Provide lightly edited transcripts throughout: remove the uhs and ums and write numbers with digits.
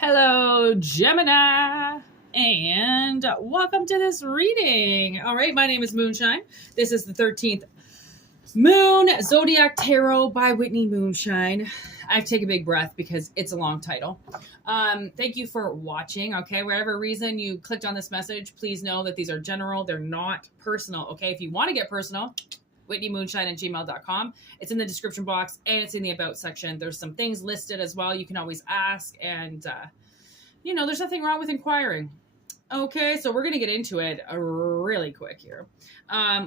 Hello, Gemini, and welcome to this reading. All right, my name is Moonshine. This is the 13th Moon Zodiac Tarot by Whïtney Moonshine. I have to take a big breath because it's a long title. Thank you for watching. Okay, whatever reason you clicked on this message, please know that these are general. They're not personal. Okay, if you want to get personal, WhïtneyMoonshine@gmail.com. It's in the description box and it's in the about section. There's some things listed as well. You can always ask, and there's nothing wrong with inquiring. Okay, so we're going to get into it really quick here.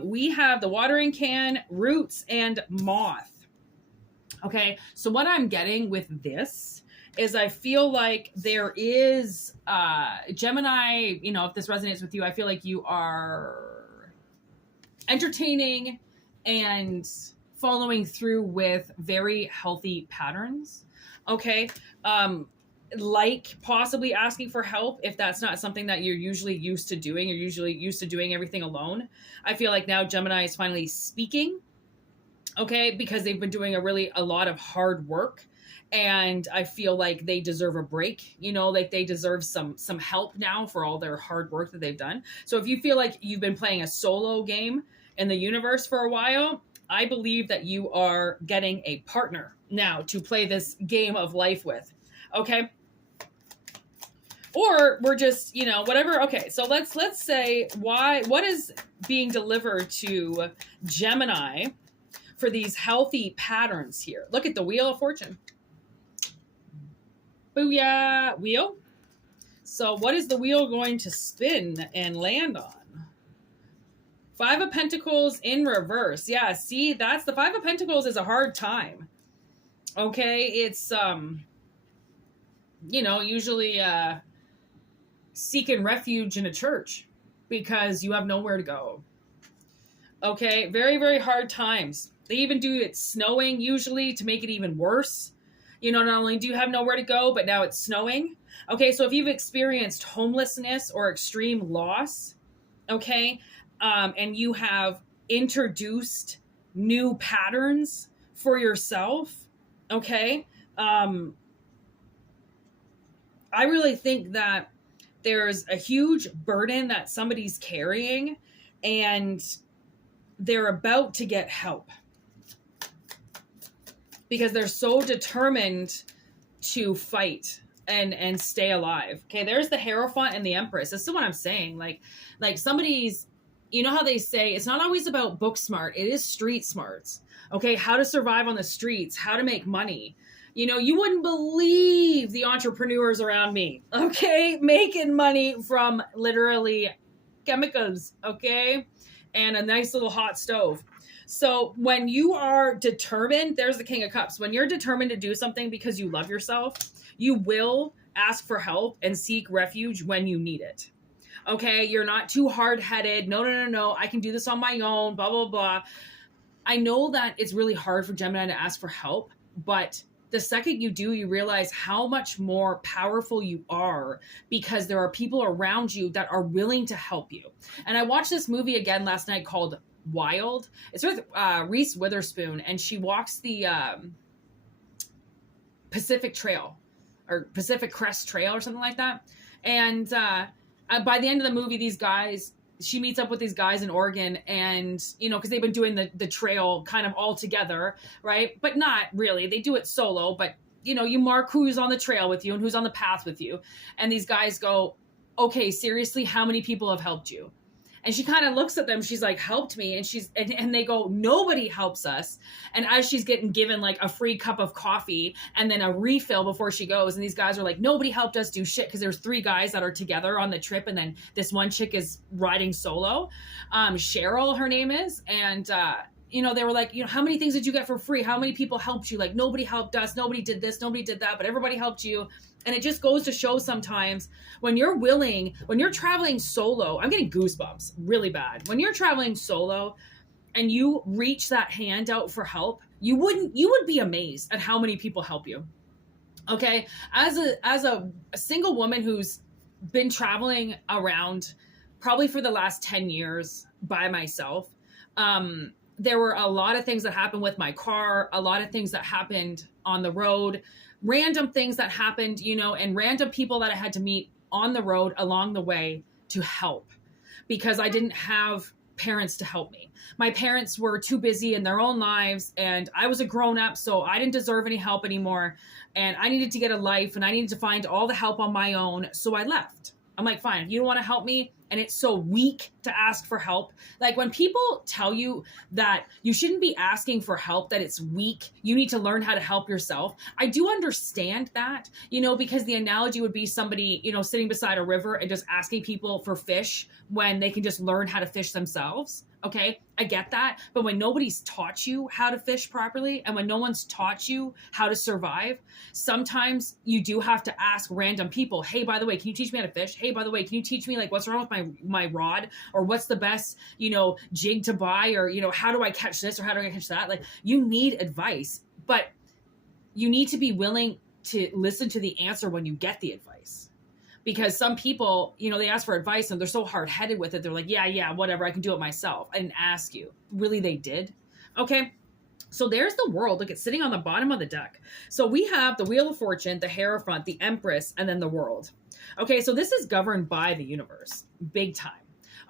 We have the watering can, roots, and moth. Okay, so what I'm getting with this is I feel like there is Gemini, if this resonates with you, I feel like you are entertaining and following through with very healthy patterns. Okay. Like possibly asking for help if that's not something that you're usually used to doing. You're usually used to doing everything alone. I feel like now Gemini is finally speaking. Okay. Because they've been doing a lot of hard work. And I feel like they deserve a break, like they deserve some help now for all their hard work that they've done. So if you feel like you've been playing a solo game in the universe for a while, I believe that you are getting a partner now to play this game of life with. Okay. Or we're just, whatever. Okay. So let's say what is being delivered to Gemini for these healthy patterns here. Look at the Wheel of Fortune. Booyah, wheel. So what is the wheel going to spin and land on? Five of Pentacles in reverse. Yeah, see, that's the Five of Pentacles is a hard time. Okay, it's usually seeking refuge in a church because you have nowhere to go. Okay, very, very hard times. They even do it snowing usually to make it even worse. Not only do you have nowhere to go, but now it's snowing. Okay, so if you've experienced homelessness or extreme loss, okay, and you have introduced new patterns for yourself, okay, I really think that there's a huge burden that somebody's carrying and they're about to get help because they're so determined to fight and stay alive. Okay, there's the Hierophant and the Empress. This is what I'm saying. Like somebody's, how they say it's not always about book smart, it is street smarts. Okay, how to survive on the streets, how to make money. You wouldn't believe the entrepreneurs around me, okay, making money from literally chemicals, okay, and a nice little hot stove. So when you are determined, there's the King of Cups. When you're determined to do something because you love yourself, you will ask for help and seek refuge when you need it. Okay, you're not too hard-headed. No. I can do this on my own, blah, blah, blah. I know that it's really hard for Gemini to ask for help, but the second you do, you realize how much more powerful you are because there are people around you that are willing to help you. And I watched this movie again last night called Wild. It's with Reese Witherspoon, and she walks the Pacific Trail or Pacific Crest Trail or something like that. And by the end of the movie, she meets up with these guys in Oregon, and because they've been doing the trail kind of all together, right? But not really. They do it solo, but you mark who's on the trail with you and who's on the path with you. And these guys go, okay, seriously, how many people have helped you? And she kind of looks at them. She's like, helped me. And they go, nobody helps us. And as she's getting given like a free cup of coffee and then a refill before she goes. And these guys are like, nobody helped us do shit. Cause there's three guys that are together on the trip. And then this one chick is riding solo. Cheryl, her name is. And, they were like, how many things did you get for free? How many people helped you? Like nobody helped us. Nobody did this. Nobody did that, but everybody helped you. And it just goes to show sometimes when you're traveling solo, I'm getting goosebumps really bad. When you're traveling solo and you reach that hand out for help, you would be amazed at how many people help you. Okay. As a single woman who's been traveling around probably for the last 10 years by myself, there were a lot of things that happened with my car, a lot of things that happened on the road random things that happened, you know, and random people that I had to meet on the road along the way to help, because I didn't have parents to help me. My parents were too busy in their own lives, and I was a grown up, so I didn't deserve any help anymore. And I needed to get a life, and I needed to find all the help on my own. So I left. I'm like, fine, you don't want to help me? And it's so weak to ask for help. Like, when people tell you that you shouldn't be asking for help, that it's weak, you need to learn how to help yourself. I do understand that, you know, because the analogy would be somebody, you know, sitting beside a river and just asking people for fish when they can just learn how to fish themselves. Okay, I get that. But when nobody's taught you how to fish properly, and when no one's taught you how to survive, sometimes you do have to ask random people, hey, by the way, can you teach me how to fish? Hey, by the way, can you teach me, like, what's wrong with my rod? Or what's the best, you know, jig to buy? Or, you know, how do I catch this? Or how do I catch that? Like, you need advice, but you need to be willing to listen to the answer when you get the advice. Because some people, you know, they ask for advice and they're so hard-headed with it. They're like, yeah, whatever, I can do it myself. I didn't ask you. Really, they did? Okay. So there's the world. Look, it's sitting on the bottom of the deck. So we have the Wheel of Fortune, the Hierophant, the Empress, and then the World. Okay, so this is governed by the universe, big time.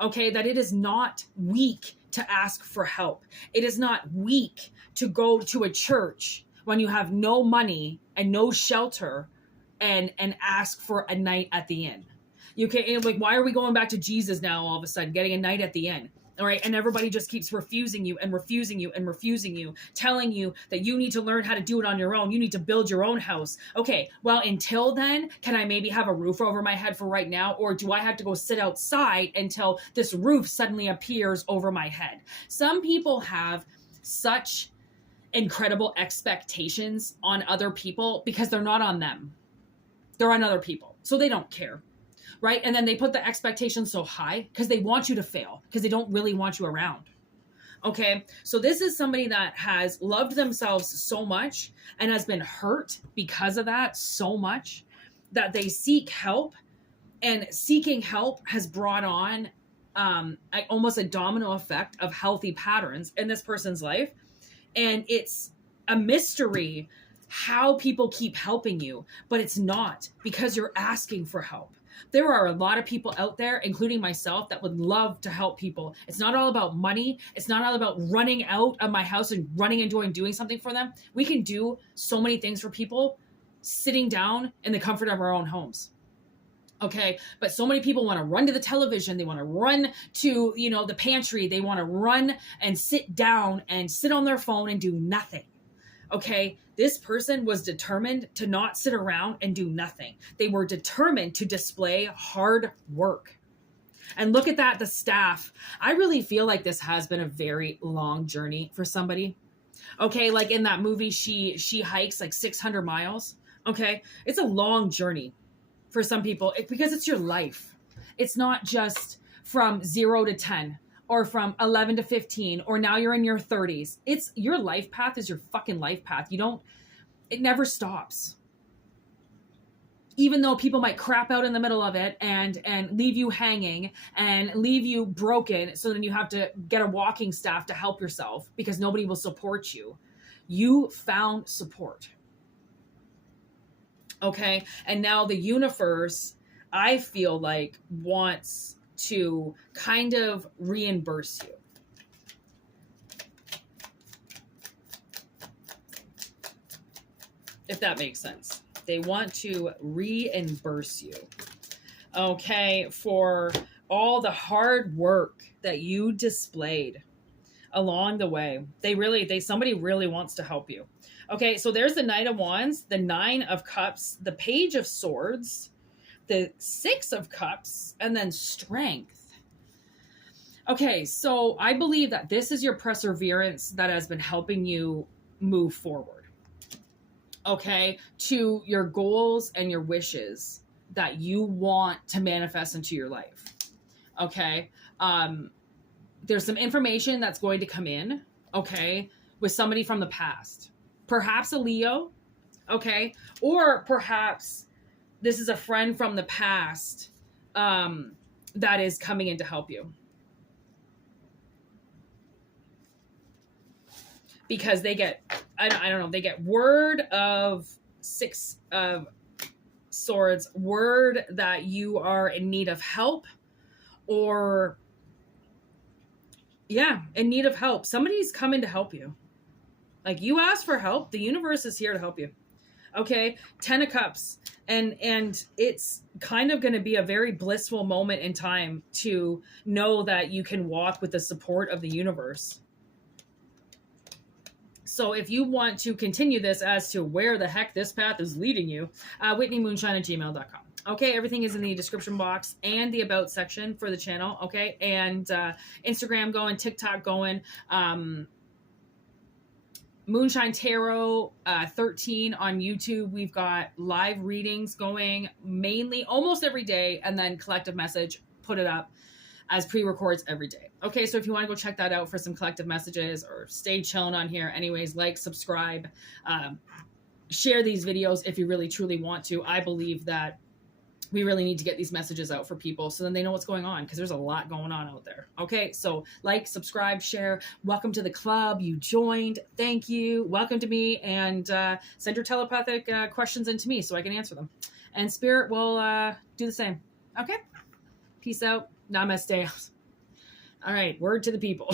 Okay, that it is not weak to ask for help. It is not weak to go to a church when you have no money and no shelter and ask for a night at the inn. You can, like, why are we going back to Jesus now all of a sudden, getting a night at the inn? All right. And everybody just keeps refusing you and refusing you and refusing you, telling you that you need to learn how to do it on your own. You need to build your own house. Okay. Well, until then, can I maybe have a roof over my head for right now? Or do I have to go sit outside until this roof suddenly appears over my head? Some people have such incredible expectations on other people because they're not on them. They're on other people. So they don't care. Right? And then they put the expectations so high because they want you to fail, because they don't really want you around. Okay. So this is somebody that has loved themselves so much and has been hurt because of that so much that they seek help, and seeking help has brought on almost a domino effect of healthy patterns in this person's life. And it's a mystery how people keep helping you, but it's not, because you're asking for help. There are a lot of people out there, including myself, that would love to help people. It's not all about money. It's not all about running out of my house and running and doing something for them. We can do so many things for people sitting down in the comfort of our own homes. Okay. But so many people want to run to the television. They want to run to, you know, the pantry. They want to run and sit down and sit on their phone and do nothing. Okay, this person was determined to not sit around and do nothing. They were determined to display hard work. And look at that, the staff. I really feel like this has been a very long journey for somebody. Okay, like in that movie, she hikes like 600 miles. Okay, it's a long journey for some people because it's your life. It's not just from 0 to 10. Or from 11 to 15, or now you're in your 30s. It's your life path is your fucking life path. It never stops. Even though people might crap out in the middle of it and leave you hanging and leave you broken, so then you have to get a walking staff to help yourself because nobody will support you. You found support. Okay. And now the universe, I feel like, wants to kind of reimburse you. If that makes sense. They want to reimburse you. Okay, for all the hard work that you displayed along the way. Somebody really wants to help you. Okay, so there's the Knight of Wands, the Nine of Cups, the Page of Swords, the Six of Cups, and then Strength. Okay, so I believe that this is your perseverance that has been helping you move forward. Okay, to your goals and your wishes that you want to manifest into your life. Okay, there's some information that's going to come in, okay, with somebody from the past. Perhaps a Leo, okay, or perhaps this is a friend from the past that is coming in to help you. Because they get, I don't know, they get word of Six of Swords, word that you are in need of help, or yeah, in need of help. Somebody's coming to help you. Like, you asked for help. The universe is here to help you. Okay. 10 of Cups. And it's kind of going to be a very blissful moment in time to know that you can walk with the support of the universe. So if you want to continue this as to where the heck this path is leading you, WhîtneyMoonshine@gmail.com. Okay, everything is in the description box and the about section for the channel. Okay, and Instagram going, TikTok going, Moonshine Tarot 13 on YouTube. We've got live readings going mainly almost every day, and then collective message, put it up as pre-records every day. Okay, so if you want to go check that out for some collective messages, or stay chilling on here anyways, like, subscribe, share these videos if you really truly want to. I believe that we really need to get these messages out for people so then they know what's going on, because there's a lot going on out there. Okay, so like, subscribe, share. Welcome to the club. You joined. Thank you. Welcome to me, and send your telepathic questions into me so I can answer them. And Spirit will do the same. Okay, peace out. Namaste. All right, word to the people.